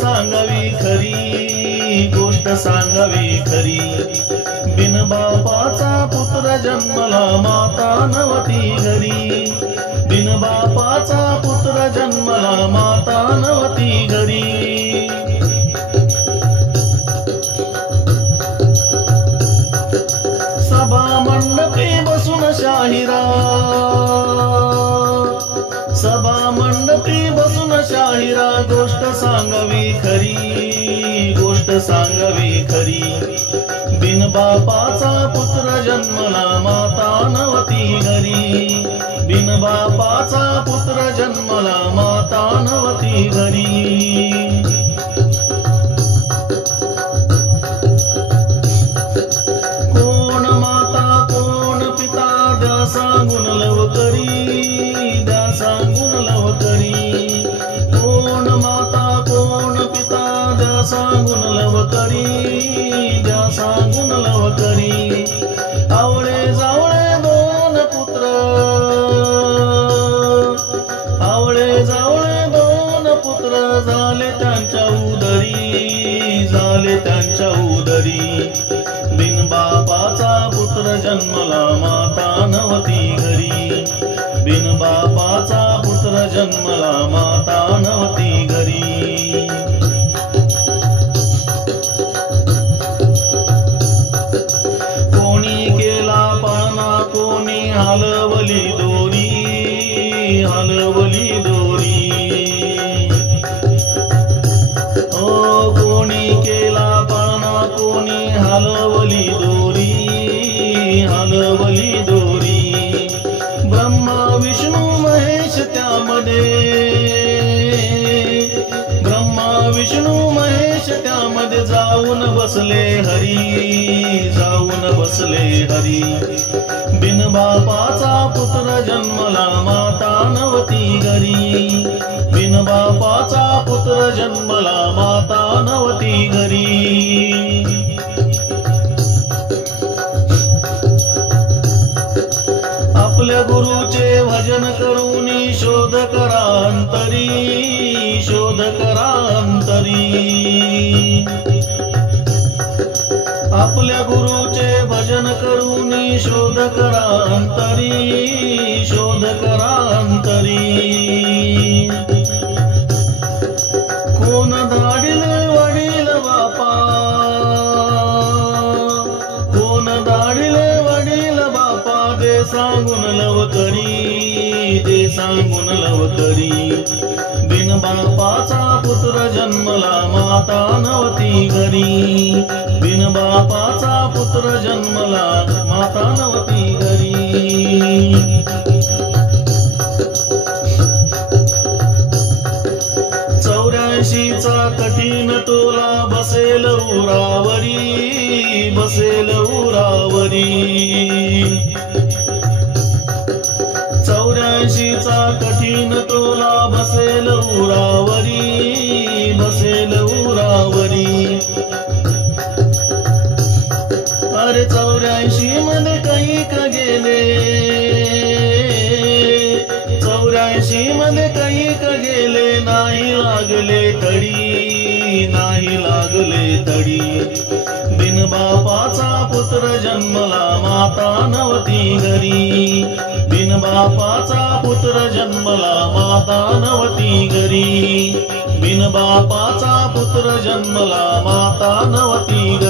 सांगावी खरी, गोष्ट सांगावी खरी। बिन बापाचा पुत्र जन्मला माता नव्हती घरी, बिन बापाचा पुत्र जन्मला माता नव्हती घरी। सभा मंडपी बसून शाहिरा, सभा मंडपी बसून शाहिरा, गोष्ट सांगावी खरी, गोष्ट सांगावी खरी। बिन बापाचा पुत्र जन्मला माता नव्हती घरी, बिन बापाचा पुत्र जन्मला माता नव्हती घरी। कोण माता कोण पिता द्या सांगून लवकरी, द्या सांगून लवकरी। कोण माता कोण पिता द्या सांगून लवकरी, द्या सांगून लवकरी। आवळे जावळे दोन पुत्र, आवळे जावळे दोन पुत्र, झाले त्यांच्या उदरी, झाले त्यांच्या उदरी। बिन बापाचा पुत्र जन्मला माता नव्हती घरी, बिन बापाचा पुत्र जन्मला माता नव्हती घरी। कोणी केला पाळणा कोणी हलवली दोरी, हलवली दोरी। ओ कोणी केला पाळणा कोणी हलवली दोरी, हलवली दोरी। ब्रह्मा विष्णू महेश त्यामध्ये, ब्रह्मा विष्णू महेश त्यामध्ये जाऊन बसले हरी, जाऊन बसले हरी। बिन बापाचा पुत्र जन्मला माता नव्हती घरी, बिन बापाचा पुत्र जन्मला माता नव्हती घरी। आपल्या गुरुचे भजन करून शोध करा अंतरी, शोध करा अंतरी। आपल्या गुरुचे भजन करून शोध करा अंतरी, शोध करा अंतरी। कोण धाडिल वडील बापा, कोण धाडिल वडील बापा, दे सांगून लवकरी, दे सांगून लवकरी। बिन बापाचा पुत्र जन्मला माता नव्हती घरी, बिन बापाचा पुत्र जन्मला माता नव्हती घरी। चौऱ्याऐंशीचा कठीण टोला बसेल उरावरी, बसेल उरावरी। चौऱ्याऐंशीचा कठीण टोला बसेल उरावरी, बसेल उरावरी। अरे 84 मध्ये कैक गेले, 84 मध्ये कैक गेले, नाही लागले तडी, नाही लागले तडी। बिन बापाचा पुत्र जन्मला माता नव्हती घरी, बिन बापाचा पुत्र जन्मला माता नव्हती घरी, बिन बापाचा पुत्र जन्मला माता नव्हती घरी।